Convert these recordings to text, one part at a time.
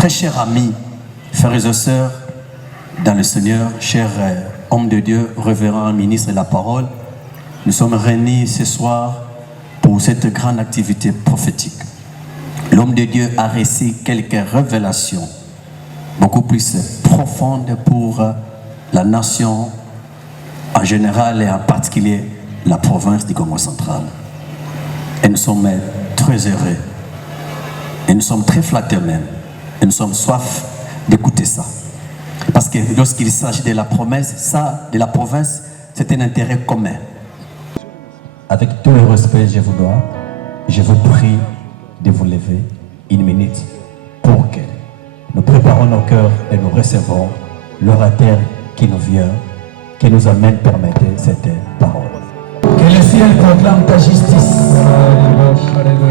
Très chers amis, frères et sœurs, dans le Seigneur, chers hommes de Dieu, révérend ministre de la parole, nous sommes réunis ce soir pour cette grande activité prophétique. L'homme de Dieu a reçu quelques révélations beaucoup plus profondes pour la nation en général et en particulier la province du Congo central. Et nous sommes très heureux. Et nous sommes très flattés même. Et nous sommes soif d'écouter ça. Parce que lorsqu'il s'agit de la promesse, ça, de la province, c'est un intérêt commun. Avec tout le respect que je vous dois, je vous prie de vous lever une minute pour que nous préparons nos cœurs et nous recevons l'orateur qui nous vient, qui nous amène permettre cette parole. Que le ciel proclame ta justice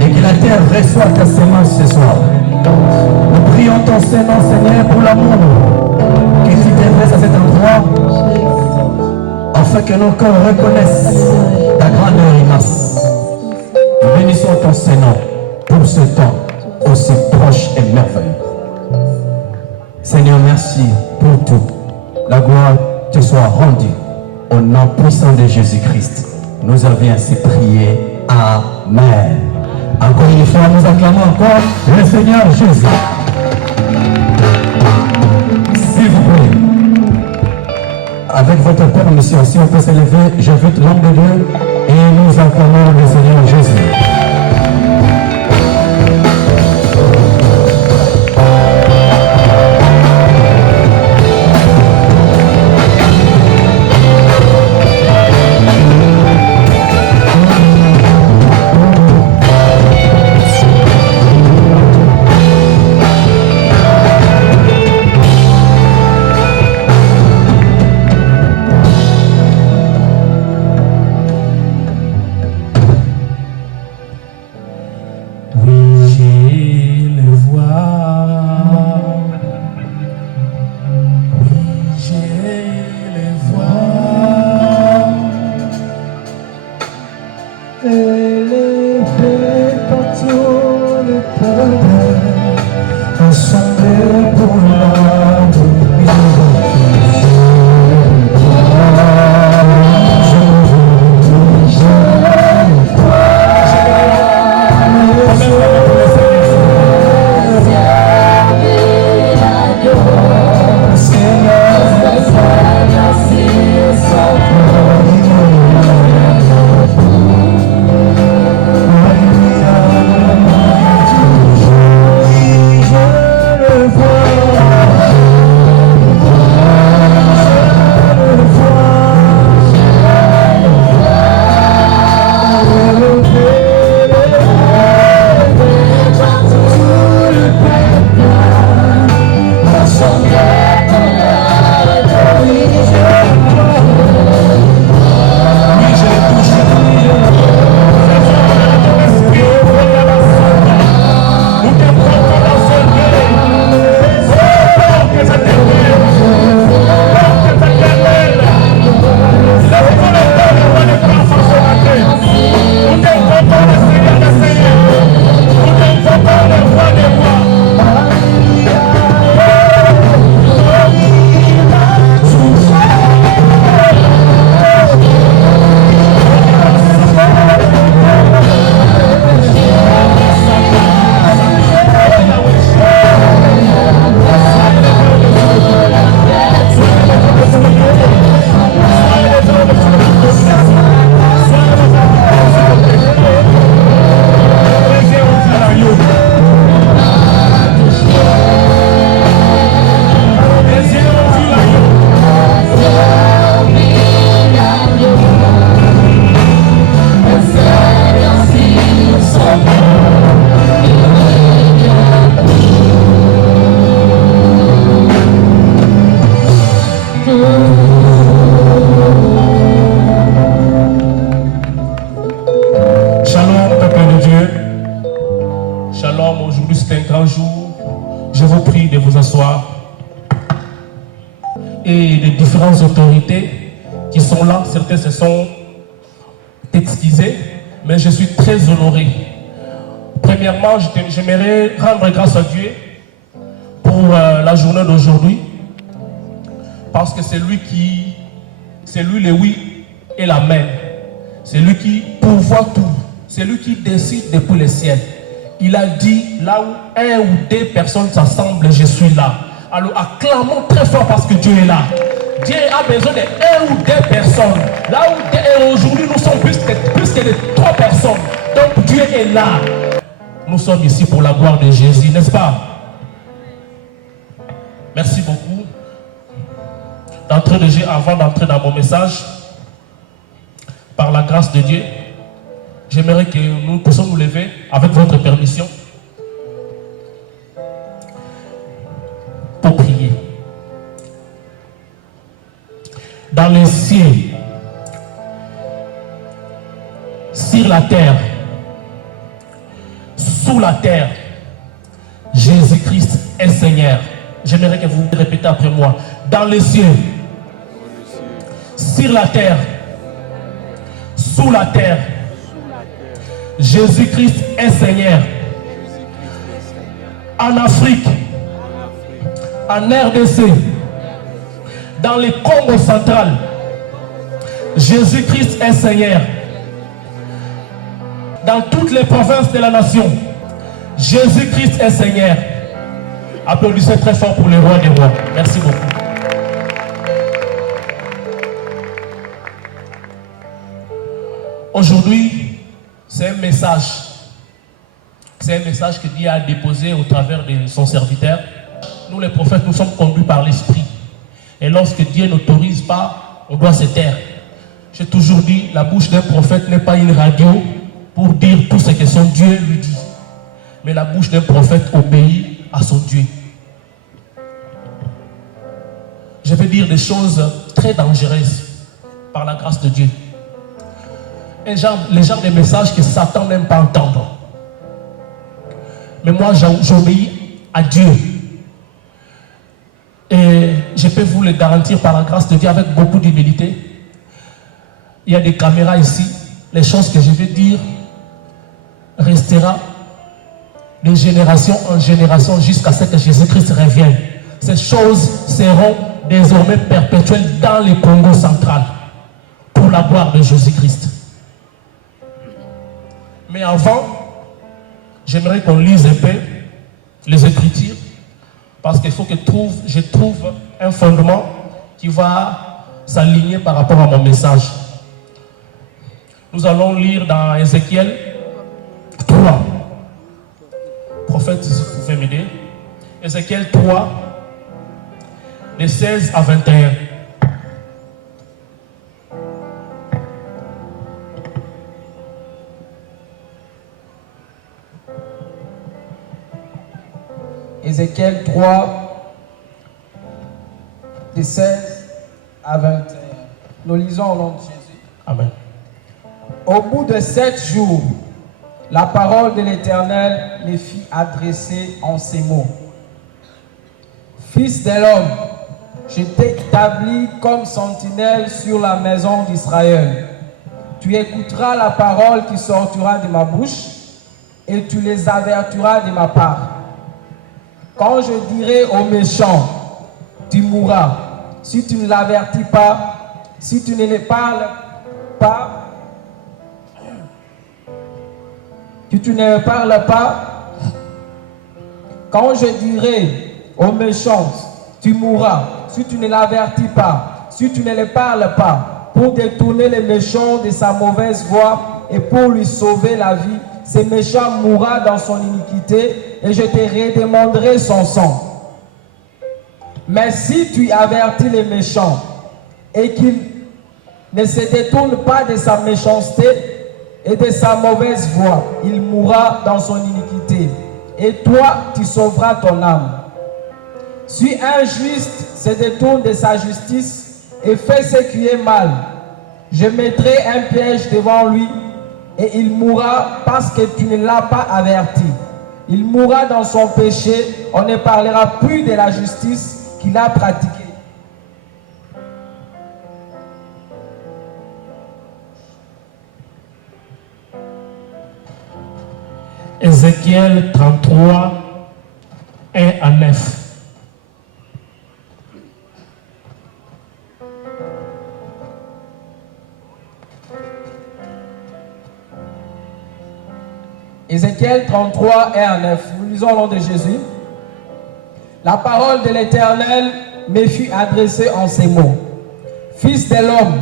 et que la terre reçoive ta semence ce soir. Nous prions ton Seigneur, Seigneur, pour l'amour que tu t'adresses à cet endroit, afin que nos cœurs reconnaissent ta grandeur immense. Nous bénissons ton Seigneur pour ce temps aussi proche et merveilleux. Seigneur, merci pour tout. La gloire te soit rendue au nom puissant de Jésus-Christ. Nous avons ainsi prié. Amen. Encore une fois, nous acclamons encore le Seigneur Jésus. S'il vous plaît, avec votre permission, si on peut se lever, j'invite l'homme de Dieu et nous acclamons le Seigneur Jésus. Et les différentes autorités qui sont là, certains se sont excusés, mais je suis très honoré. Premièrement, j'aimerais rendre grâce à Dieu pour la journée d'aujourd'hui. Parce que c'est lui le oui et l'amen. C'est lui qui pourvoit tout. C'est lui qui décide depuis le ciel. Il a dit, là où un ou deux personnes s'assemblent, je suis là. Alors acclamons très fort parce que Dieu est là. Dieu a besoin de un ou deux personnes. Là où aujourd'hui nous sommes plus que de 3 personnes. Donc Dieu est là. Nous sommes ici pour la gloire de Jésus, n'est-ce pas? Merci beaucoup. Avant d'entrer dans mon message, par la grâce de Dieu, j'aimerais que nous puissions nous lever avec votre permission pour prier. Dans les cieux, sur la terre, sous la terre, Jésus-Christ est Seigneur. J'aimerais que vous répétez après moi. Dans les cieux, sur la terre, sous la terre, Jésus-Christ est Seigneur. En Afrique, en RDC, dans le Congo central, Jésus-Christ est Seigneur. Dans toutes les provinces de la nation, Jésus-Christ est Seigneur. Applaudissez très fort pour le roi des rois. Merci beaucoup. Aujourd'hui, c'est un message. C'est un message que Dieu a déposé au travers de son serviteur. Nous les prophètes, nous sommes conduits par l'Esprit. Et lorsque Dieu n'autorise pas, on doit se taire. J'ai toujours dit, la bouche d'un prophète n'est pas une radio pour dire tout ce que son Dieu lui dit. Mais la bouche d'un prophète obéit à son Dieu. Je vais dire des choses très dangereuses par la grâce de Dieu. Les genres de messages que Satan n'aime pas entendre. Mais moi, j'obéis à Dieu. Et je peux vous le garantir par la grâce de Dieu avec beaucoup d'humilité. Il y a des caméras ici. Les choses que je vais dire restera de génération en génération jusqu'à ce que Jésus-Christ revienne. Ces choses seront désormais perpétuelles dans le Congo central pour la gloire de Jésus-Christ. Mais avant, j'aimerais qu'on lise un peu les Écritures parce qu'il faut que je trouve un fondement qui va s'aligner par rapport à mon message. Nous allons lire dans Ézéchiel 3. Prophète, si vous pouvez m'aider. Ézéchiel 3, de 16 à 21. Ézéchiel 3, de 16 à 21. Nous lisons au nom de Jésus. Amen. Au bout de 7 jours, la parole de l'Éternel me fit adresser en ces mots. Fils de l'homme, je t'ai établi comme sentinelle sur la maison d'Israël. Tu écouteras la parole qui sortira de ma bouche et tu les avertiras de ma part. Quand je dirai aux méchants, tu mourras, si tu ne l'avertis pas, si tu ne les parles pas, que tu ne parles pas, quand je dirai aux méchants, tu mourras, si tu ne l'avertis pas, si tu ne les parles pas, pour détourner les méchants de sa mauvaise voie et pour lui sauver la vie, ce méchant mourra dans son iniquité et je te redemanderai son sang. Mais si tu avertis les méchants et qu'ils ne se détournent pas de sa méchanceté et de sa mauvaise voie, il mourra dans son iniquité. Et toi, tu sauveras ton âme. Si un juste se détourne de sa justice et fait ce qui est mal, je mettrai un piège devant lui et il mourra parce que tu ne l'as pas averti. Il mourra dans son péché, on ne parlera plus de la justice qu'il a pratiquée. Ézéchiel 33, 1 à 9. Ézéchiel 33 et 9. Nous lisons au nom de Jésus. La parole de l'Éternel me fut adressée en ces mots. Fils de l'homme,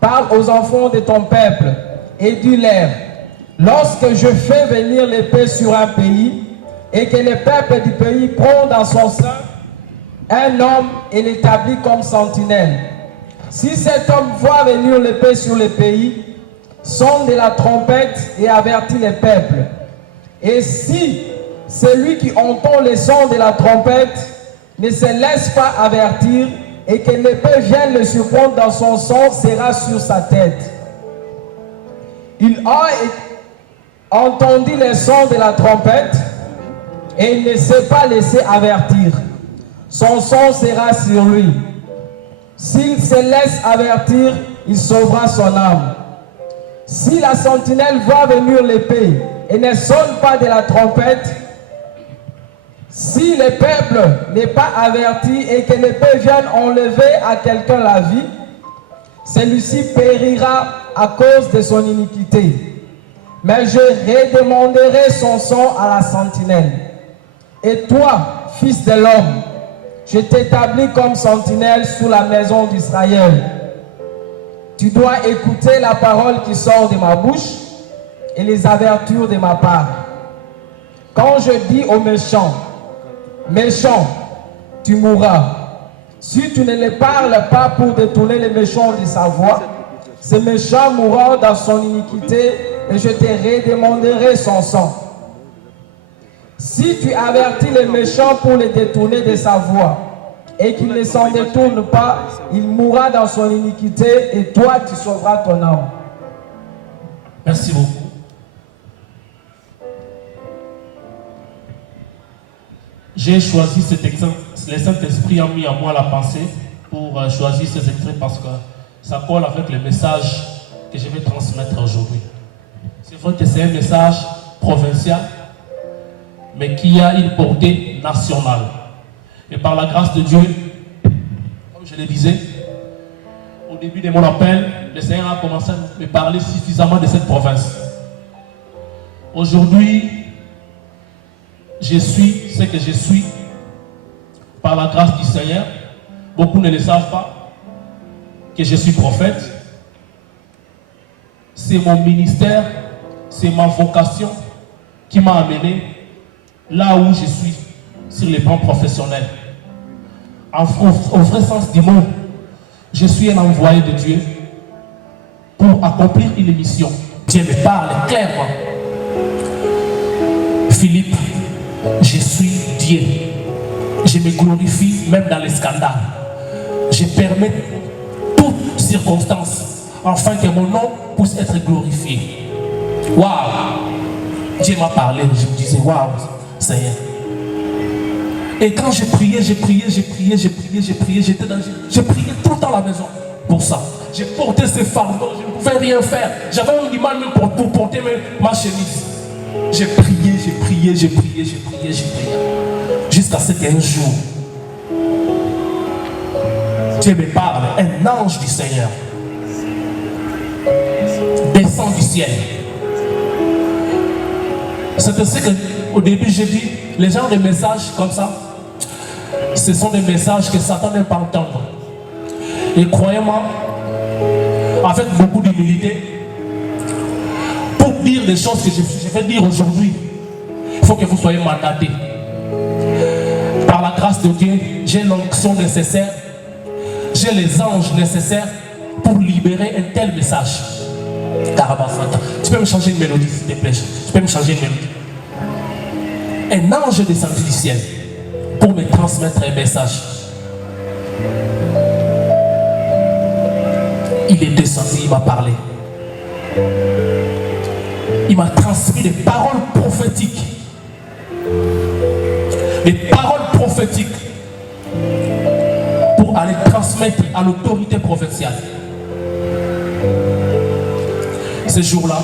parle aux enfants de ton peuple et dis-leur, lorsque je fais venir l'épée sur un pays et que le peuple du pays prend dans son sein un homme et l'établit comme sentinelle. Si cet homme voit venir l'épée sur le pays, sonne de la trompette et avertit le peuple. Et si celui qui entend le son de la trompette ne se laisse pas avertir et que l'épée vienne le surprendre dans son sang, sera sur sa tête. Il a entendu le son de la trompette et il ne s'est pas laissé avertir. Son sang sera sur lui. S'il se laisse avertir, il sauvera son âme. Si la sentinelle voit venir l'épée et ne sonne pas de la trompette, si le peuple n'est pas averti et que l'épée vienne enlever à quelqu'un la vie, celui-ci périra à cause de son iniquité. Mais je redemanderai son sang à la sentinelle. Et toi, fils de l'homme, je t'établis comme sentinelle sous la maison d'Israël. Tu dois écouter la parole qui sort de ma bouche et les avertir de ma part. Quand je dis aux méchants, méchant, tu mourras. Si tu ne les parles pas pour détourner les méchants de sa voix, ce méchant mourra dans son iniquité et je te redemanderai son sang. Si tu avertis les méchants pour les détourner de sa voix et qu'il ne s'en détourne pas, il mourra dans son iniquité et toi tu sauveras ton âme. Merci beaucoup. J'ai choisi cet exemple, le Saint-Esprit a mis à moi la pensée pour choisir ces extraits parce que ça colle avec le message que je vais transmettre aujourd'hui. C'est vrai que c'est un message provincial, mais qui a une portée nationale. Et par la grâce de Dieu, comme je le disais, au début de mon appel, le Seigneur a commencé à me parler suffisamment de cette province. Aujourd'hui, je suis ce que je suis par la grâce du Seigneur. Beaucoup ne le savent pas que je suis prophète. C'est mon ministère, c'est ma vocation qui m'a amené là où je suis sur le plan professionnel. Au vrai sens du mot, je suis un envoyé de Dieu pour accomplir une mission. Dieu me parle clairement. Philippe, je suis Dieu. Je me glorifie même dans les scandales. Je permets toutes circonstances afin que mon nom puisse être glorifié. Waouh! Dieu m'a parlé, je me disais, waouh, Seigneur. Et quand j'ai prié, j'ai prié, j'ai prié tout le temps à la maison pour ça. J'ai porté ce fardeau, je ne pouvais rien faire. J'avais un mal même pour porter ma chemise. J'ai prié. Jusqu'à ce qu'un jour, Dieu me parle, un ange du Seigneur descend du ciel. C'est ainsi qu'au début j'ai dit, les genres de messages comme ça, ce sont des messages que Satan n'aime pas entendre. Et croyez-moi, avec beaucoup d'humilité, pour dire des choses que je vais dire aujourd'hui, il faut que vous soyez mandatés. Par la grâce de Dieu, j'ai l'onction nécessaire, j'ai les anges nécessaires pour libérer un tel message. Tu peux me changer une mélodie, s'il te plaît? Tu peux me changer une mélodie? Un ange est descendu du ciel pour me transmettre un message. Il est descendu, il m'a parlé. Il m'a transmis des paroles prophétiques. Des paroles prophétiques pour aller transmettre à l'autorité provinciale. Ce jour-là,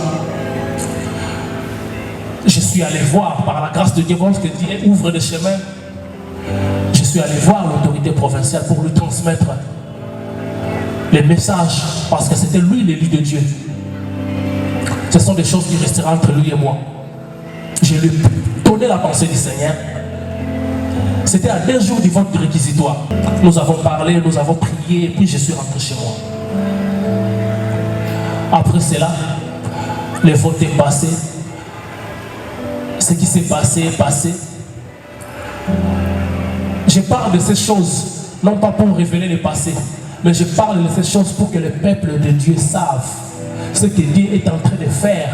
je suis allé voir, par la grâce de Dieu, que Dieu ouvre des chemins. Je suis allé voir l'autorité provinciale pour lui transmettre les messages, parce que c'était lui l'élu de Dieu. Ce sont des choses qui resteront entre lui et moi. Je lui donnais la pensée du Seigneur. C'était à 2 jours du vote du réquisitoire. Nous avons parlé, nous avons prié, et puis je suis rentré chez moi. Après cela, le vote est passé. Ce qui s'est passé est passé. Je parle de ces choses, non pas pour révéler le passé, mais je parle de ces choses pour que le peuple de Dieu sache ce que Dieu est en train de faire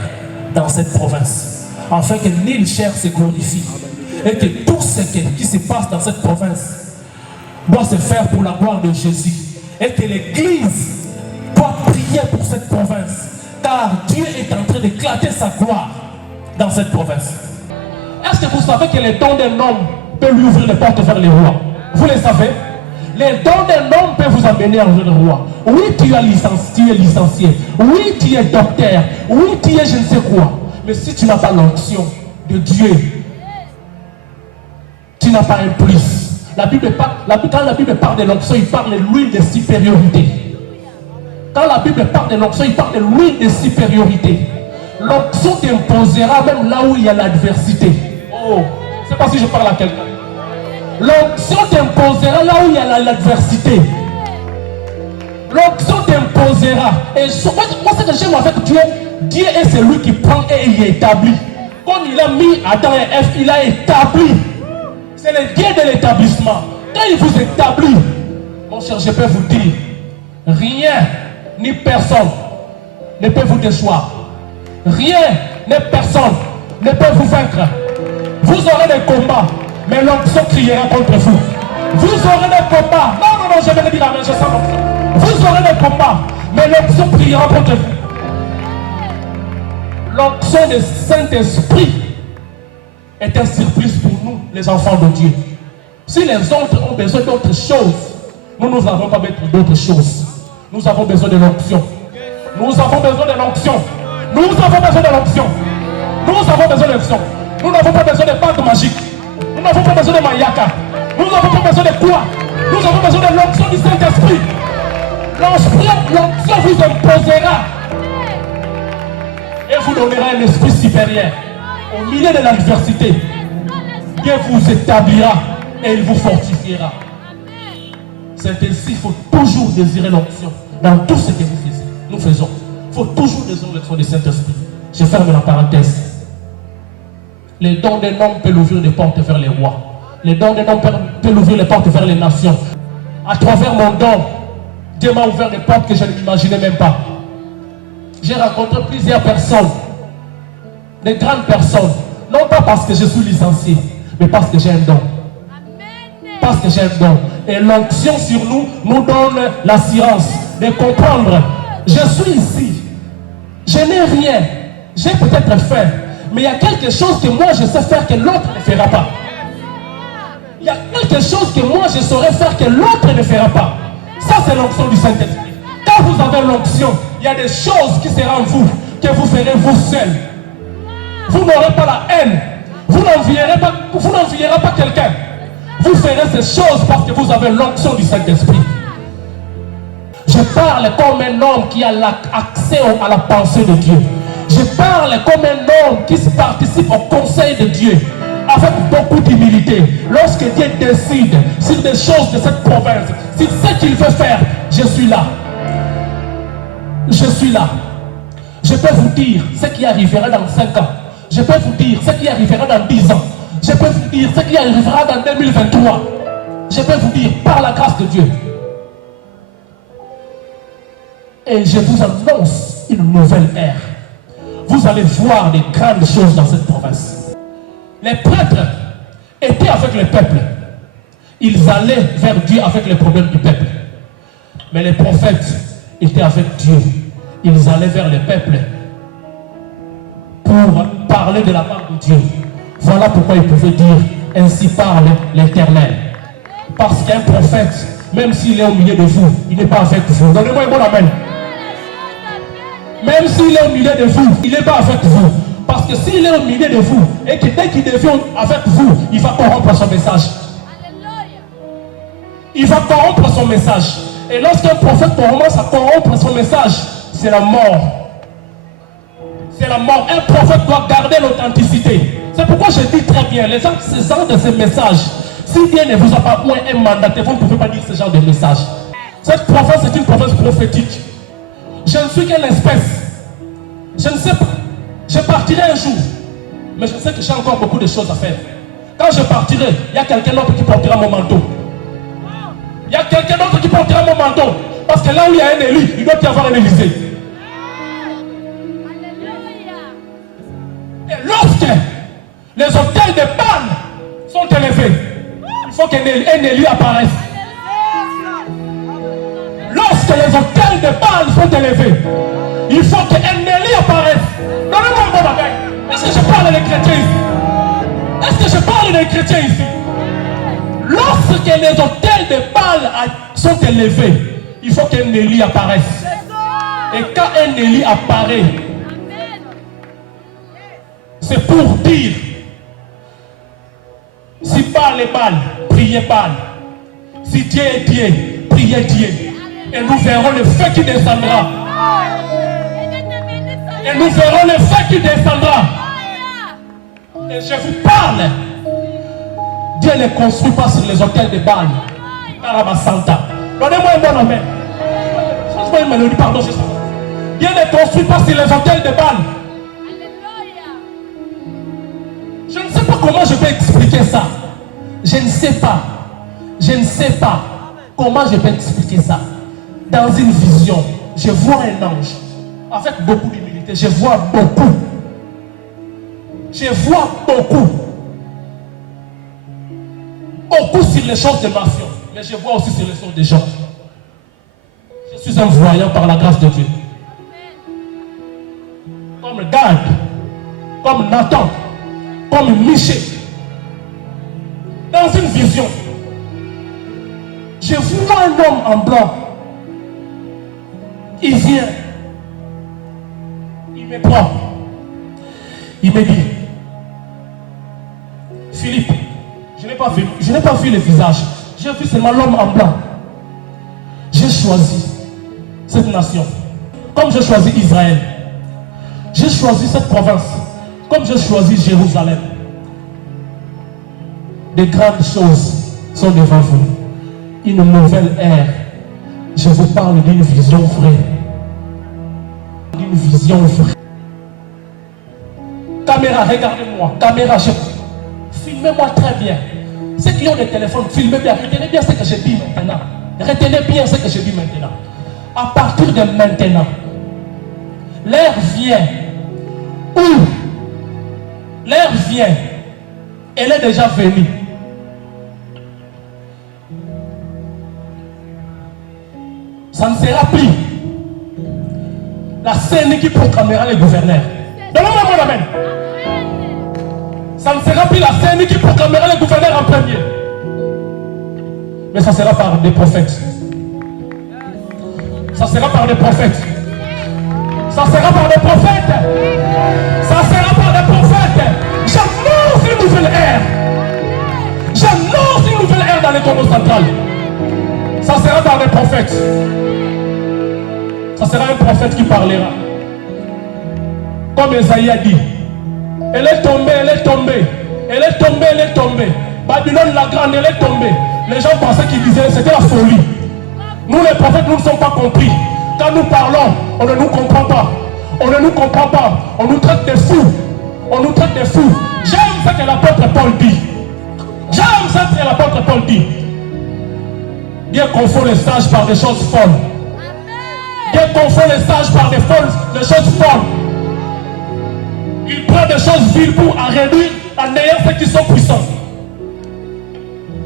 dans cette province, afin que nulle chair se glorifie et que tout ce qui se passe dans cette province doit se faire pour la gloire de Jésus, et que l'Église doit prier pour cette province, car Dieu est en train d'éclater sa gloire dans cette province. Est-ce que vous savez que les dons d'un homme peuvent lui ouvrir les portes vers les rois? Vous le savez? Les dons d'un homme peuvent vous amener à ouvrir le roi. Oui, tu es licencié. Oui, tu es docteur. Oui, tu es je ne sais quoi. Mais si tu n'as pas l'onction de Dieu, tu n'as pas un plus. Quand la Bible parle de l'onction, il parle de l'huile de supériorité. Quand la Bible parle de l'onction, il parle de l'huile de supériorité. L'onction t'imposera même là où il y a l'adversité. Oh, je ne sais pas si je parle à quelqu'un. L'onction t'imposera là où il y a l'adversité. L'onction t'imposera. Et moi, ce que j'aime avec Dieu, Dieu est celui qui prend et il établit. Comme il a mis Adam et Ève, il a établi. C'est le Dieu de l'établissement. Quand il vous établit, mon cher, je peux vous dire, rien ni personne ne peut vous déchoir. Rien ni personne ne peut vous vaincre. Vous aurez des combats, mais l'onction criera contre vous. Vous aurez des combats. Non, je vais le dire à je sens l'onction. Vous aurez des combats, mais l'onction criera contre vous. L'onction du Saint-Esprit est un surprise pour nous, les enfants de Dieu. Si les autres ont besoin d'autre chose, nous n'avons pas besoin d'autre chose. Nous avons besoin de l'onction. Nous avons besoin de l'onction. Nous avons besoin de l'onction. Nous avons besoin de l'onction. Nous n'avons pas besoin de bagues magiques. Nous n'avons pas besoin de mayaka. Nous n'avons pas besoin de quoi? Nous avons besoin de l'onction du Saint-Esprit. L'onction vous imposera et vous donnera un esprit supérieur. Au milieu de l'adversité, Dieu vous établira et il vous fortifiera. C'est ainsi, il faut toujours désirer l'onction dans tout ce que nous faisons. Il faut toujours désirer l'onction du Saint-Esprit. Je ferme la parenthèse. Les dons d'un homme peuvent ouvrir les portes vers les rois. Les dons d'un homme peuvent ouvrir les portes vers les nations. À travers mon don, Dieu m'a ouvert des portes que je ne m'imaginais même pas. J'ai rencontré plusieurs personnes, des grandes personnes, non pas parce que je suis licencié, mais parce que j'ai un don. Parce que j'ai un don. Et l'onction sur nous donne l'assurance de comprendre. Je suis ici. Je n'ai rien. J'ai peut-être faim. Mais il y a quelque chose que moi je sais faire que l'autre ne fera pas. Il y a quelque chose que moi je saurais faire que l'autre ne fera pas. Ça c'est l'onction du Saint-Esprit. Quand vous avez l'onction, il y a des choses qui seront en vous, que vous ferez vous seul. Vous n'aurez pas la haine. Vous n'envierez pas quelqu'un. Vous ferez ces choses parce que vous avez l'onction du Saint-Esprit. Je parle comme un homme qui a accès à la pensée de Dieu. Je parle comme un homme qui participe au conseil de Dieu avec beaucoup d'humilité. Lorsque Dieu décide sur des choses de cette province, sur ce qu'il veut faire, je suis là. Je suis là. Je peux vous dire ce qui arrivera dans 5 ans. Je peux vous dire ce qui arrivera dans 10 ans. Je peux vous dire ce qui arrivera dans 2023. Je peux vous dire par la grâce de Dieu. Et je vous annonce une nouvelle ère. Vous allez voir des grandes choses dans cette province. Les prêtres étaient avec le peuple. Ils allaient vers Dieu avec les problèmes du peuple. Mais les prophètes étaient avec Dieu. Ils allaient vers le peuple pour parler de la part de Dieu. Voilà pourquoi ils pouvaient dire « Ainsi parle l'Éternel ». Parce qu'un prophète, même s'il est au milieu de vous, il n'est pas avec vous. Donnez-moi un bon amen. Même s'il est au milieu de vous, il n'est pas avec vous. Parce que s'il est au milieu de vous, et que dès qu'il devient avec vous, il va corrompre son message. Il va corrompre son message. Et lorsqu'un prophète commence à corrompre son message, c'est la mort. C'est la mort. Un prophète doit garder l'authenticité. C'est pourquoi je dis très bien, les gens, ce genre de ces messages, si Dieu ne vous a pas un mandaté, vous ne pouvez pas dire ce genre de message. Cette prophète, c'est une prophète prophétique. Je ne suis qu'une espèce. Je ne sais pas. Je partirai un jour. Mais je sais que j'ai encore beaucoup de choses à faire. Quand je partirai, il y a quelqu'un d'autre qui portera mon manteau. Il y a quelqu'un d'autre qui portera mon manteau. Parce que là où il y a un Élie, il doit y avoir un Élysée. Et lorsque les autels de Baal sont élevés, il faut qu'un Élie apparaisse. Lorsque les autels de Baal sont élevés, il faut qu'un Élie apparaisse. Donnez-moi un bon appel. Est-ce que je parle des chrétiens ici? Est-ce que je parle des chrétiens ici? Lorsque les autels de Baal sont élevés, il faut qu'un Élie apparaisse. Et quand un Élie apparaît, c'est pour dire, si Baal est Baal, priez Baal. Si Dieu est Dieu, priez Dieu. Et nous verrons le feu qui descendra. Et nous verrons le feu qui descendra. Et je vous parle. Dieu ne construit pas sur les autels de Baal. Santa. Donnez-moi un bon amen. Change-moi une mélodie, pardon. Dieu ne construit pas sur les autels de Baal. Je ne sais pas comment je peux expliquer ça. Je ne sais pas. Je ne sais pas comment je peux expliquer ça. Dans une vision, je vois un ange avec beaucoup d'humilité. Je vois beaucoup. Je vois beaucoup. Beaucoup sur les choses des nations. Mais je vois aussi sur les choses des gens. Je suis un voyant par la grâce de Dieu. Comme Gad, comme Nathan, comme Michel. Dans une vision, je vois un homme en blanc. Il vient. Il me prend. Il me dit, Philippe, je n'ai pas vu le visage. J'ai vu seulement l'homme en blanc. J'ai choisi cette nation. Comme j'ai choisi Israël. J'ai choisi cette province. Comme j'ai choisi Jérusalem. De grandes choses sont devant vous. Une nouvelle ère. Je vous parle d'une vision vraie. D'une vision vraie. Caméra, regardez-moi. Caméra, filmez-moi très bien. Ceux qui ont des téléphones, filmez bien. Retenez bien ce que je dis maintenant. Retenez bien ce que je dis maintenant. À partir de maintenant, l'ère vient où l'ère vient. Elle est déjà venue. Ça ne sera plus la CENI qui proclamera les gouverneurs. Donnez-moi mon amen. Ça ne sera plus la CENI qui proclamera les gouverneurs en premier. Mais ça sera par des prophètes. Ça sera par des prophètes. Ça sera par des prophètes. Ça sera par des prophètes. J'annonce une nouvelle ère. J'annonce une nouvelle ère dans les Congo central. Ça sera par des prophètes. Ça sera un prophète qui parlera. Comme Esaïe a dit. Elle est tombée, elle est tombée. Elle est tombée, elle est tombée. Babylone la grande, elle est tombée. Les gens pensaient qu'ils disaient c'était la folie. Nous les prophètes, nous ne sommes pas compris. Quand nous parlons, on ne nous comprend pas. On ne nous comprend pas. On nous traite de fous. On nous traite de fous. J'aime ce que l'apôtre Paul dit. J'aime ce que l'apôtre Paul dit. Dieu confond les sages par des choses folles. Dieu confond les sages par des choses folles. Il prend des choses viles pour en réduire en ayant ceux qui sont puissants.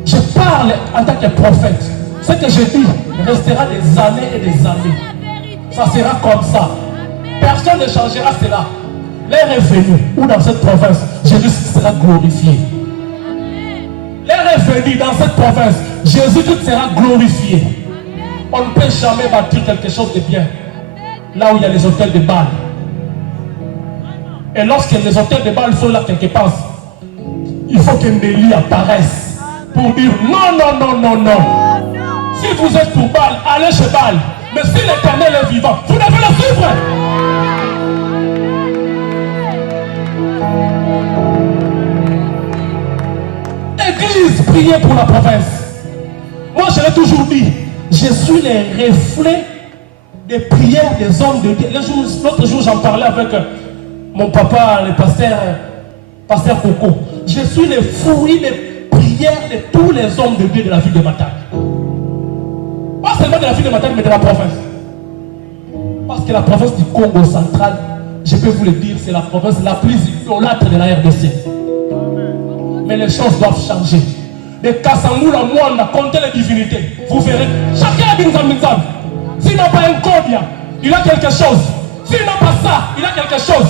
Je parle en tant que prophète. Ce que je dis restera des années et des années. Ça sera comme ça. Personne ne changera cela. L'ère est venue où dans cette province, Jésus sera glorifié. L'ère est venue dans cette province, Jésus sera glorifié. On ne peut jamais bâtir quelque chose de bien là où il y a les autels de Baal. Et lorsque les autels de Baal sont là quelque part, il faut qu'un Élie apparaisse pour dire non, non, non, non, non. Si vous êtes pour Baal, allez chez Baal. Mais si l'Éternel est vivant, vous devez le suivre. prier pour la province. Moi, je l'ai toujours dit, je suis le reflet des prières des hommes de Dieu. L'autre jour, j'en parlais avec mon papa, le pasteur Coco. Je suis le fruit des prières de tous les hommes de Dieu de la ville de Matadi. Pas seulement de la ville de Matadi, mais de la province. Parce que la province du Congo central, je peux vous le dire, c'est la province la plus idolâtre de la RDC. Mais les choses doivent changer. Les Kassamou, la Moana, comptez les divinités. Vous verrez, chacun a Binzam. S'il n'a pas un Kodia, il a quelque chose. S'il n'a pas ça, il a quelque chose.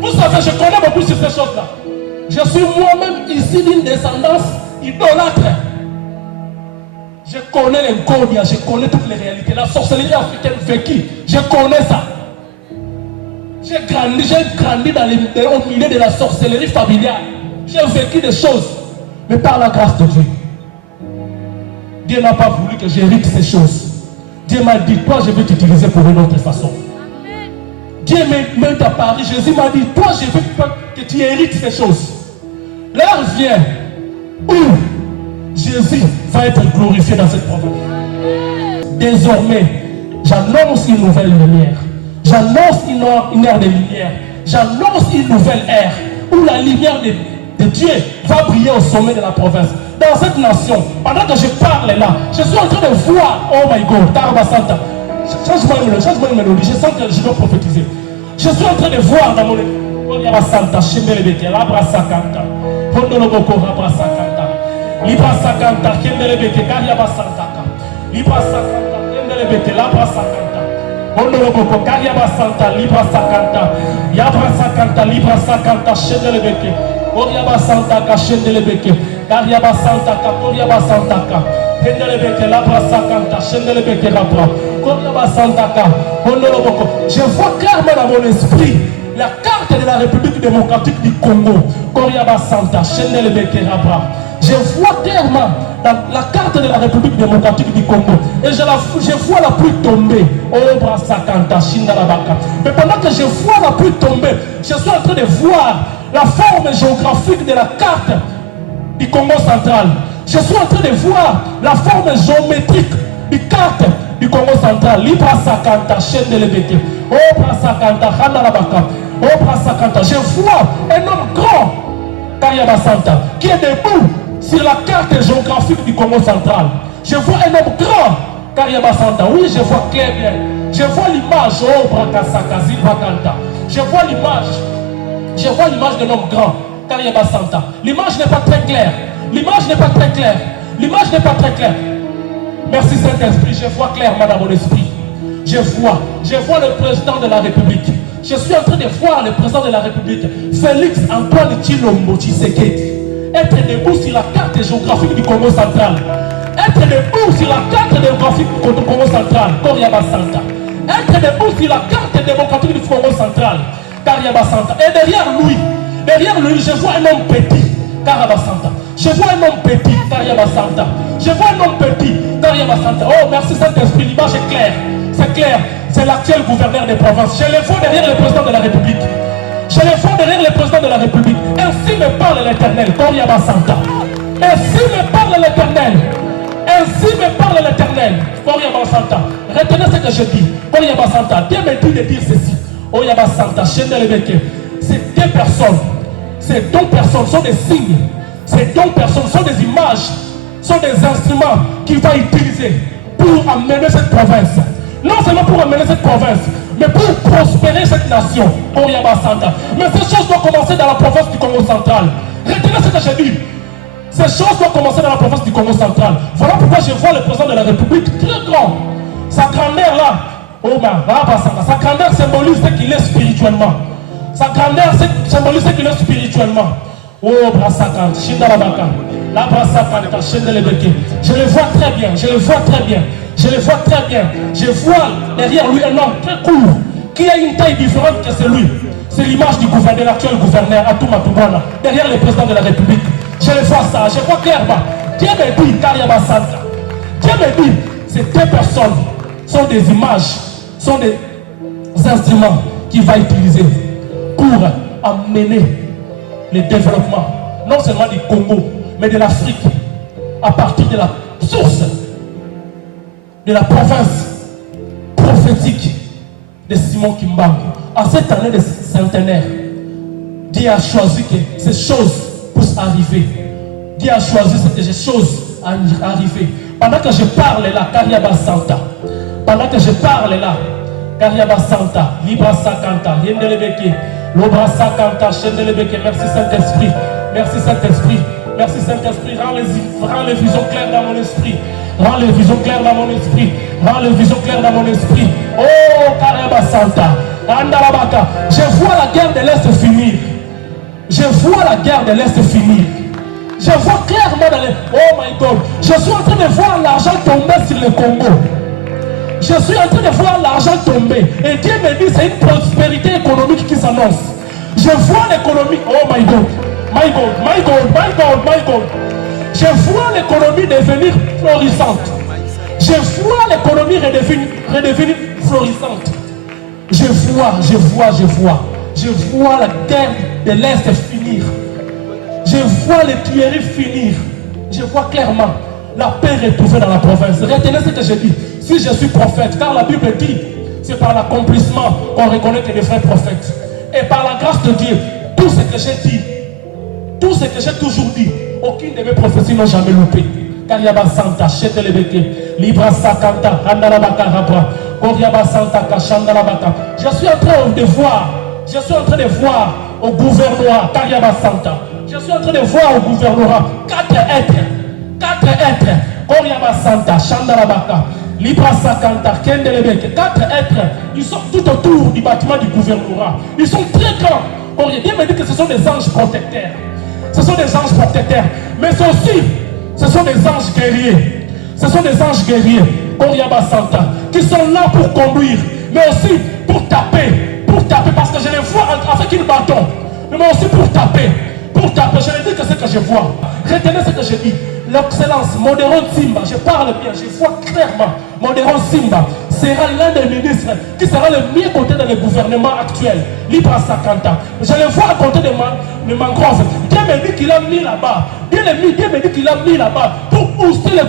Vous savez, je connais beaucoup sur ces choses-là. Je suis moi-même ici d'une descendance idolâtre. Je connais les Kodia, je connais toutes les réalités. La sorcellerie africaine fait qui? Je connais ça. J'ai grandi au milieu de la sorcellerie familiale. J'ai vécu des choses. Mais par la grâce de Dieu, Dieu n'a pas voulu que j'hérite ces choses. Dieu m'a dit, toi je vais t'utiliser pour une autre façon. Dieu m'a apparu, Jésus m'a dit, toi je veux que tu hérites ces choses. L'heure vient où Jésus va être glorifié dans cette province. Désormais, j'annonce une nouvelle lumière. J'annonce une ère de lumière. J'annonce une nouvelle ère où la lumière de Dieu va briller au sommet de la province. Dans cette nation, pendant que je parle là, je suis en train de voir, oh my God, Tarba Santa. Change-moi une mélodie, je sens que je dois prophétiser. Je suis en train de voir dans mon Tarba Santa, Chembelebeke, Labra Sakanta, Hondoloboko, Labra Sakanta, Libra Sakanta, Chembelebeke, Kariaba Santaka, Libra Sakanta, Chembelebeke, Labra Sakanta, Hondoloboko, Kariaba Santa, Libra Sakanta, Yabra Sakanta, Libra Sakanta, Chembelebeke, Oriaba Santaka, Chembelebeke, Kariaba Santaka, Oriaba Santaka, Hendelebeke, Labra Sakanta, Chembelebeke, Labra, Oriaba Santaka, Hondoloboko. Je vois clairement dans mon esprit la carte de la République démocratique du Congo, Koriaba Santa, Chendelebeke Rabra. Je vois clairement la carte de la République démocratique du Congo et je vois la pluie tomber. Oh, Brasakanta, Shindalabaka. Mais pendant que je vois la pluie tomber, je suis en train de voir la forme géographique de la carte du Congo central. Je suis en train de voir la forme géométrique du carte du Congo central. Libra Sakanta, Chendelebeke. Oh, Brasakanta, Handalabaka. Oh, Brasakanta. Je vois un homme grand, Kariaba Santa, qui est debout sur la carte géographique du Congo central. Je vois un homme grand, Kariaba Santa. Oui, je vois clair bien. Je vois l'image, oh, Brakasaka, Zilbakanta. Je vois l'image d'un homme grand, Kariaba Santa. L'image n'est pas très claire. L'image n'est pas très claire. L'image n'est pas très claire. Merci Saint-Esprit, je vois clairement dans mon esprit. Je vois le président de la République. Je suis en train de voir le président de la République, Félix Antoine Tshilombo Tshisekedi, être debout sur la carte géographique du Congo central. Être debout sur la carte géographique du Congo central, Koriaba Santa. Être debout sur la carte démocratique du Congo central, Kariaba Santa. Et derrière lui, je vois un homme petit, Kariaba Santa. Je vois un homme petit, Kariaba Santa. Je vois un homme petit, Kariaba Santa. Oh, merci Saint-Esprit, l'image est claire. C'est clair, c'est l'actuel gouverneur des provinces. Je le vois derrière le président de la République. Je le vois derrière le président de la République. Ainsi me parle l'Éternel, Koriaba Santa. Ainsi me parle l'Éternel. Ainsi me parle l'Éternel, Koriaba Santa. Retenez ce que je dis, Koriaba Santa. Dieu me dit de dire ceci. Koriaba Santa, Chendelebeke. Ces deux personnes sont des signes. Ces deux personnes sont des images, sont des instruments qu'il va utiliser pour amener cette province. Non seulement pour amener cette province, mais pour prospérer cette nation, Koriaba Santa. Mais ces choses doivent commencer dans la province du Congo central. Retenez ce que j'ai dit. Ces choses doivent commencer dans la province du Congo central. Voilà pourquoi je vois le président de la République très grand. Sa grandeur là, sa grandeur symbolise ce qu'il est spirituellement. Sa grandeur symbolise ce qu'il est spirituellement. Oh, Brasakant, Shindalabaka. La Brasakanta, Shindelebeke. Je le vois très bien, je le vois très bien. Je le vois très bien. Je vois derrière lui un homme très court qui a une taille différente que celui. C'est l'image du gouverneur, l'actuel gouverneur, Atouma Toubana, derrière le président de la République. Je le vois ça, je vois clairement. Dieu me dit, Kariaba Santa. Dieu me dit, ces deux personnes sont des images, sont des instruments qu'il va utiliser pour amener le développement, non seulement du Congo, mais de l'Afrique, à partir de la source, de la province prophétique de Simon Kimbangu. À cette année de centenaire, Dieu a choisi que ces choses puissent arriver. Dieu a choisi que ces choses arriver. Pendant que je parle là, Kariaba Santa. Pendant que je parle là, Kariaba Santa, Libra Sakanta, Yendelebeke, Lobra Sakanta, Shendelebeke. Merci Saint-Esprit. Merci Saint-Esprit. Merci Saint-Esprit. Rends les visions claires dans mon esprit. Rends les visions claires dans mon esprit. Rends les visions claires dans mon esprit. Oh, Kariaba Santa. Andalabaka. Je vois la guerre de l'Est finir. Je vois la guerre de l'Est finir. Je vois clairement dans les... Oh my God. Je suis en train de voir l'argent tomber sur le Congo. Je suis en train de voir l'argent tomber. Et Dieu me dit c'est une prospérité économique qui s'annonce. Je vois l'économie. Oh my God. My God, my God, my God, my God. Je vois l'économie devenir florissante. Je vois l'économie redevenir florissante. Je vois la guerre de l'Est finir. Je vois les tueries finir. Je vois clairement la paix retrouvée dans la province. Retenez ce que je dis. Si je suis prophète, car la Bible dit, c'est par l'accomplissement qu'on reconnaît que les vrais prophètes. Et par la grâce de Dieu, tout ce que j'ai dit, tout ce que j'ai toujours dit, aucune de mes prophéties n'ont jamais loupé. Kariaba Santa, Chetelebeke, Libra Sakanta, Andalabaka Rabra, Koriaba Santa, Kashandalabaka. Je suis en train de voir au gouvernorat, Kariaba Santa. Je suis en train de voir au gouvernorat 4 êtres, Koriaba Santa, Shandalabaka, Libra Sakanta, Kendelebeke. 4 êtres, ils sont tout autour du bâtiment du gouvernorat. Ils sont très grands. Dieu me dit que ce sont des anges protecteurs. Ce sont des anges protecteurs. Mais aussi, ce sont des anges guerriers. Ce sont des anges guerriers, Koriaba Santa, qui sont là pour conduire, mais aussi pour taper, parce que je les vois avec une bâton, mais aussi pour taper. Je ne dis que ce que je vois. Retenez ce que je dis. L'excellence, Modéron Simba, je parle bien, je vois clairement. Modéron Simba sera l'un des ministres qui sera le mieux côté dans le gouvernement actuel. Libra Sakanta. Je le vois à côté de Mangrove. Dieu me dit qu'il a mis là-bas. Dieu me dit qu'il a mis là-bas pour booster le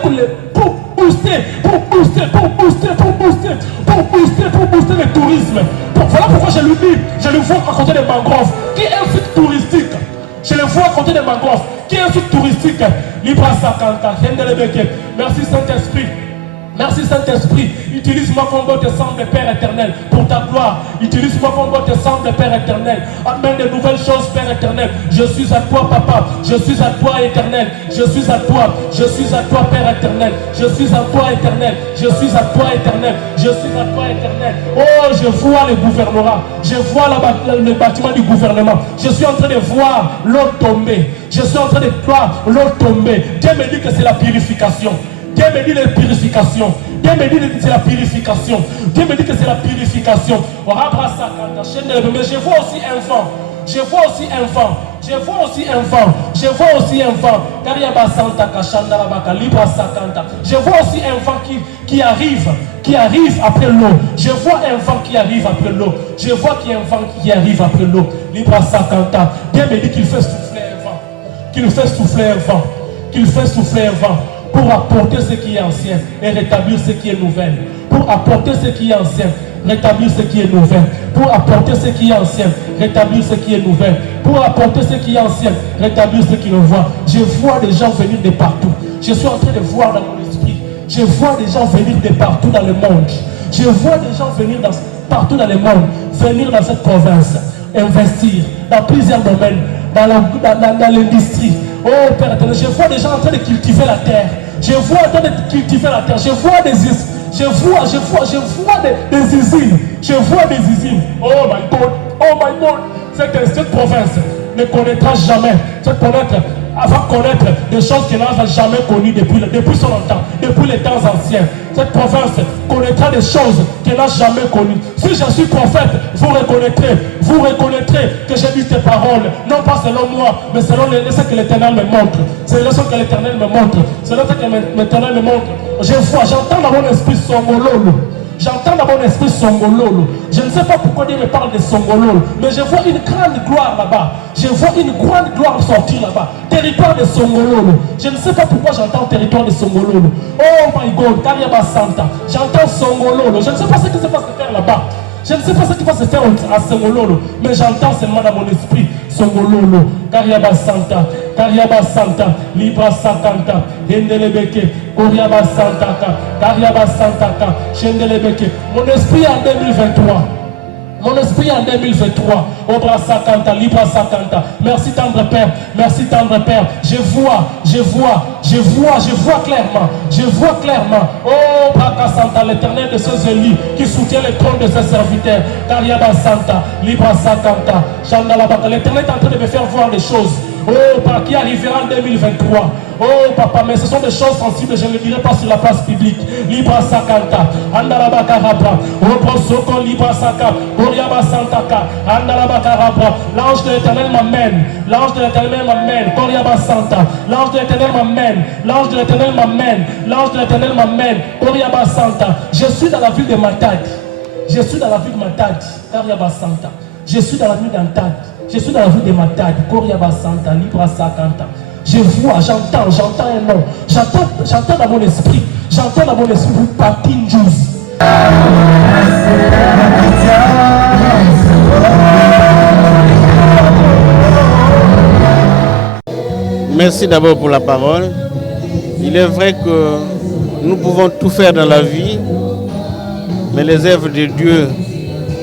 tourisme. Voilà pourquoi je lui dis, je le vois à côté de Mangrove, qui est un site touristique. Je le vois à côté de Mangrove, qui est un site touristique. Libra Sakanta, merci Saint-Esprit. Merci Saint-Esprit. Utilise-moi comme bon te semble, Père éternel, pour ta gloire. Utilise-moi comme bon te semble, Père éternel. Amène de nouvelles choses, Père éternel. Je suis à toi, Papa. Je suis à toi, éternel. Je suis à toi. Je suis à toi, Père éternel. Je suis à toi, éternel. Je suis à toi, éternel. Je suis à toi, éternel. Oh, je vois le gouvernorat. Je vois le bâtiment du gouvernement. Je suis en train de voir l'eau tomber. Je suis en train de voir l'eau tomber. Dieu me dit que c'est la purification. Dieu me dit la purification. Dieu me dit que c'est la purification. Dieu me dit que c'est la purification. Mais je vois aussi un vent. Je vois aussi un vent. Je vois aussi un vent. Je vois aussi un vent. Je vois aussi un vent qui arrive après l'eau. Je vois un vent qui arrive après l'eau. Je vois qu'il y a un vent qui arrive après l'eau. Libra Sakanta. Dieu me dit qu'il fait souffler un vent. Qu'il fait souffler un vent. Qu'il fait souffler un vent. Pour apporter ce qui est ancien et rétablir ce qui est nouvel. Pour apporter ce qui est ancien, rétablir ce qui est nouvel. Pour apporter ce qui est ancien, rétablir ce qui est nouvel. Pour apporter ce qui est ancien, rétablir ce qui le voit. Je vois des gens venir de partout. Je suis en train de voir dans mon esprit. Je vois des gens venir de partout dans le monde. Je vois des gens venir partout dans le monde, venir dans cette province, investir dans plusieurs domaines, dans l'industrie. Oh Père éternel, je vois des gens en train de cultiver la terre. Je vois en train de cultiver la terre. Je vois des usines. Je vois des usines. Je vois des usines. Oh my God. Oh my God. Cette province ne connaîtra jamais. Va connaître des choses qu'elle n'a jamais connues depuis son longtemps, depuis les temps anciens. Cette province connaîtra des choses qu'elle n'a jamais connues. Si je suis prophète, vous reconnaîtrez que j'ai dit ces paroles, non pas selon moi, mais selon ce que l'Éternel me montre. C'est ce que l'Éternel me montre. C'est ce que l'Éternel me montre. J'entends dans mon esprit Songololo. J'entends dans mon esprit Songololo. Je ne sais pas pourquoi Dieu me parle de Songololo, mais je vois une grande gloire là-bas. Je vois une grande gloire sortir là-bas. Territoire de Songololo. Je ne sais pas pourquoi j'entends territoire de Songololo. Oh my God, Kariaba Santa. J'entends Songololo. Je ne sais pas ce qui se passe faire là-bas. Je ne sais pas ce qui va se faire à Songololo, mais j'entends seulement dans mon esprit Songololo, Kariaba Santa, Libra Sakanta, Hendelebeke, Koriaba Santa, Kariaba Santa, Shendelebeke. Mon esprit en 2023. Mon esprit en 2023, Obra Sakanta, Libra Sakanta. Merci tendre Père, merci tendre Père. Je vois clairement, Oh, Braka Santa, l'Éternel de ses élus qui soutient le trône de ses serviteurs. Kariaba Santa, Libra Sakanta, Chandalabaka. L'Éternel est en train de me faire voir des choses. Oh, par qui arrivera en 2023. Oh, papa, mais ce sont des choses sensibles, je ne le dirai pas sur la place publique. Libra Sakanta, Andalabaka Rabra, Obrosoko Libra Saka, Oriaba Santaka, Andalabaka Rabra. L'ange de l'Éternel m'amène, l'ange de l'Éternel m'amène, Oriaba Santa, l'ange de l'Éternel m'amène, l'ange de l'Éternel m'amène, l'ange de l'Éternel m'amène, Oriaba Santa. Je suis dans la ville de Matadi, je suis dans la ville de Matadi, Oriaba Santa. Je suis dans la ville d'Antad, je suis dans la ville de Matadi, Oriaba Santa, Libra Sakanta. Je vois, j'entends un nom. J'entends dans mon esprit. J'entends dans mon esprit Patin Juice. Merci d'abord pour la parole. Il est vrai que nous pouvons tout faire dans la vie, mais les œuvres de Dieu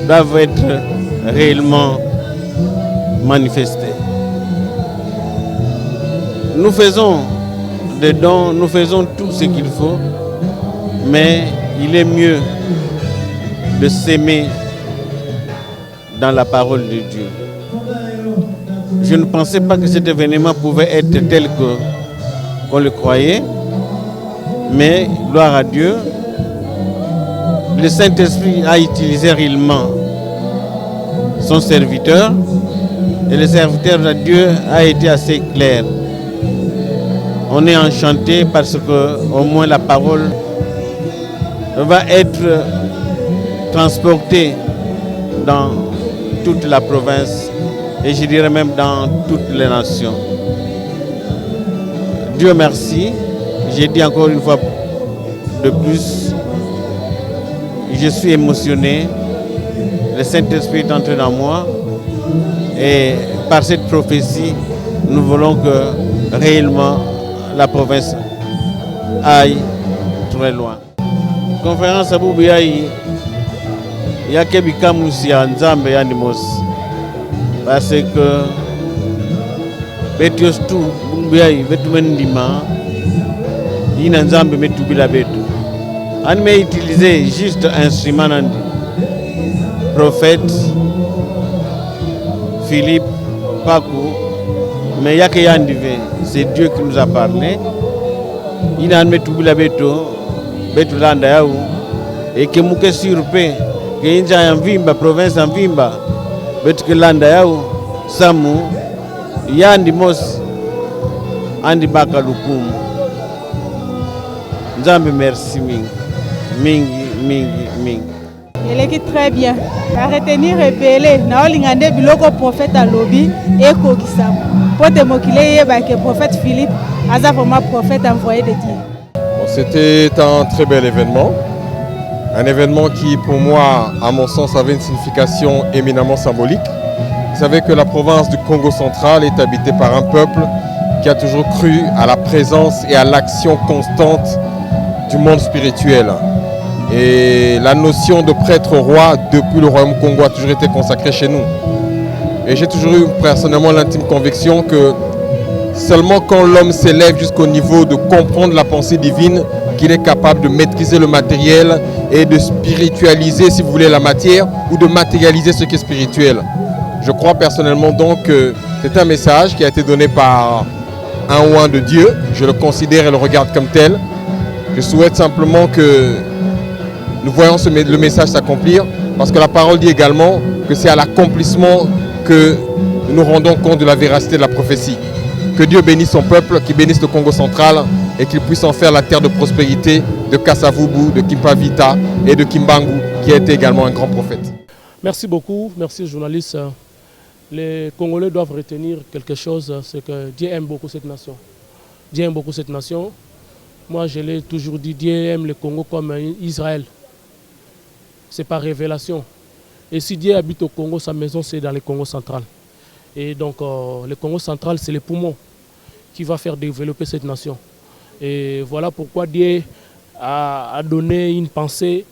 doivent être réellement manifestées. Nous faisons des dons, nous faisons tout ce qu'il faut, mais il est mieux de s'aimer dans la parole de Dieu. Je ne pensais pas que cet événement pouvait être tel qu'on le croyait, mais gloire à Dieu, le Saint-Esprit a utilisé réellement son serviteur et le serviteur de Dieu a été assez clair. On est enchanté parce que au moins la parole va être transportée dans toute la province et je dirais même dans toutes les nations. Dieu merci, j'ai dit encore une fois de plus, je suis émotionné, le Saint-Esprit est entré dans moi et par cette prophétie, nous voulons que réellement la province aille très loin. Conférence à Boubiaï, il y a Kebika Moussi à Nzambe et Animos. Parce que Betios tout, Boubiaï, Vetumendima, il y a Nzambe Metubila Betu. On m'a utilisé juste un instrument, prophète, Philippe, Pakou. Mais il y a que Yandivé, c'est Dieu qui nous a parlé. Il a mis tout le béto, béto landayaou, et que mouke surpé, que inja en vimba, province en vimba, béto que landayaou, Samu, Yandi Mos, Andi Bakalukum. Nzambe merci mingi. Elle est très bien. À retenir rebelle, naolingande biloko prophète à lobby et kokisam. Pour démoquer que prophète Philippe, a vraiment prophète envoyé de Dieu. C'était un très bel événement. Un événement qui, pour moi, à mon sens, avait une signification éminemment symbolique. Vous savez que la province du Congo central est habitée par un peuple qui a toujours cru à la présence et à l'action constante du monde spirituel. Et la notion de prêtre-roi depuis le royaume Congo a toujours été consacrée chez nous. Et j'ai toujours eu personnellement l'intime conviction que seulement quand l'homme s'élève jusqu'au niveau de comprendre la pensée divine, qu'il est capable de maîtriser le matériel et de spiritualiser, si vous voulez, la matière ou de matérialiser ce qui est spirituel. Je crois personnellement donc que c'est un message qui a été donné par un oint de Dieu. Je le considère et le regarde comme tel. Je souhaite simplement que nous voyons le message s'accomplir, parce que la parole dit également que c'est à l'accomplissement que nous nous rendons compte de la véracité de la prophétie. Que Dieu bénisse son peuple, qu'il bénisse le Congo central et qu'il puisse en faire la terre de prospérité de Kasavubu, de Kimpavita et de Kimbangu, qui a été également un grand prophète. Merci beaucoup, merci journaliste. Les Congolais doivent retenir quelque chose, c'est que Dieu aime beaucoup cette nation. Dieu aime beaucoup cette nation. Moi, je l'ai toujours dit, Dieu aime le Congo comme Israël. C'est par révélation. Et si Dieu habite au Congo, sa maison c'est dans le Congo central. Et donc le Congo central, c'est les poumons qui va faire développer cette nation. Et voilà pourquoi Dieu a donné une pensée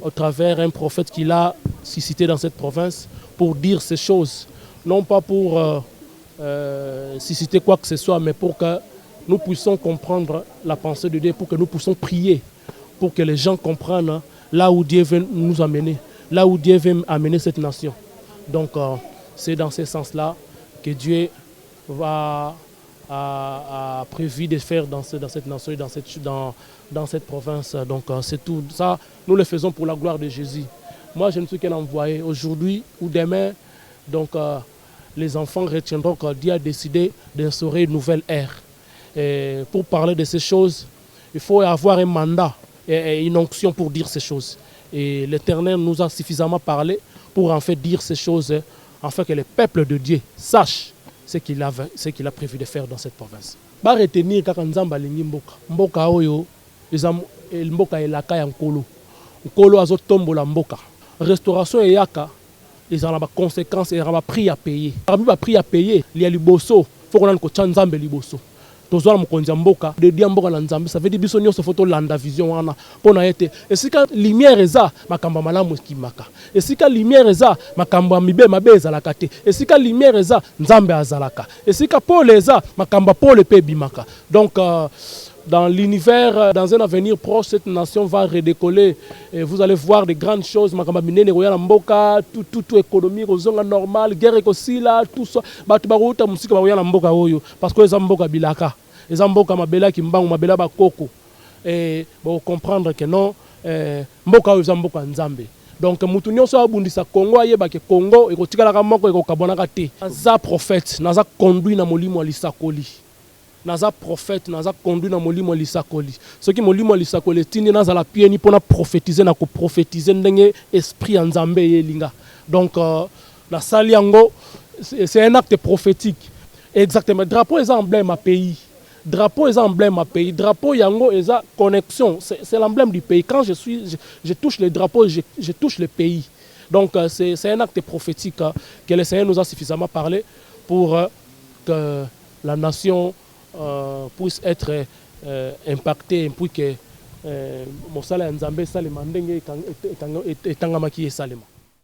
au travers un prophète qu'il a suscité dans cette province pour dire ces choses. Non pas pour susciter quoi que ce soit, mais pour que nous puissions comprendre la pensée de Dieu, pour que nous puissions prier, pour que les gens comprennent là où Dieu veut nous amener, là où Dieu veut amener cette nation. Donc c'est dans ce sens-là que Dieu a prévu de faire dans cette nation et dans cette province. Donc c'est tout ça, nous le faisons pour la gloire de Jésus. Moi je ne suis qu'un envoyé. Aujourd'hui ou demain, donc les enfants retiendront que Dieu a décidé d'instaurer une nouvelle ère. Et pour parler de ces choses, il faut avoir un mandat et une onction pour dire ces choses. Et l'Éternel nous a suffisamment parlé pour en fait dire ces choses, afin que le peuple de Dieu sache ce qu'il a prévu de faire dans cette province. Ba retenir kaka nzamba alingi mboka. Mboka oyo mboka elaka ya nkolo. Nkolo azotombola mboka. Restauration eyaka ezala ba conséquences et ba prix à payer. Parmi ba prix à payer, il y a liboso, faut qu'on ko tsanzambe liboso. Tozwa mokonzi mboka de dia mboka na nzambe, ça veut dire biso nyonso photo landa vision wana pona ete esika lumière eza makamba malamu kimaka, esika lumière eza makamba mibe mabe ezalaka te, esika lumière eza nzambe azalaka, esika pole eza makamba pole pe bimaka. Donc dans l'univers, dans un avenir proche, cette nation va redécoller. Et vous allez voir des grandes choses. Makamba minene roya mboka, tout économie rozonga normal, guerre aussi là, tout ça. Batu baruta musika roya mboka oyo parce que les mboka bilaka, les mboka mabela kimbangu mabela bakoko. Et bon comprendre que non, mboka oyo mboka nzambe. Donc mutu nyonso abundisa Congo ayeba ke Congo ekotikala moko ekokabonaka te. Naza prophète, naza conduit na molimo lisakoli. Naza prophète, naza conduit na molimo lisakoli. Ce qui molimo lisakoli tindi naza la pieni pona prophétiser na ko prophétiser ndenge esprit nzambe yelinga. Donc na saliango c'est un acte prophétique. Exactement. Drapeau est emblème à pays. Drapeau est emblème à pays. Drapeau yango est connexion. C'est l'emblème du pays. Quand je touche le drapeau, je touche le pays. Donc c'est un acte prophétique que le Seigneur nous a suffisamment parlé pour que la nation puisse être impacté pour que Mosala Nzambe Salema ndenge etangamaki esalema.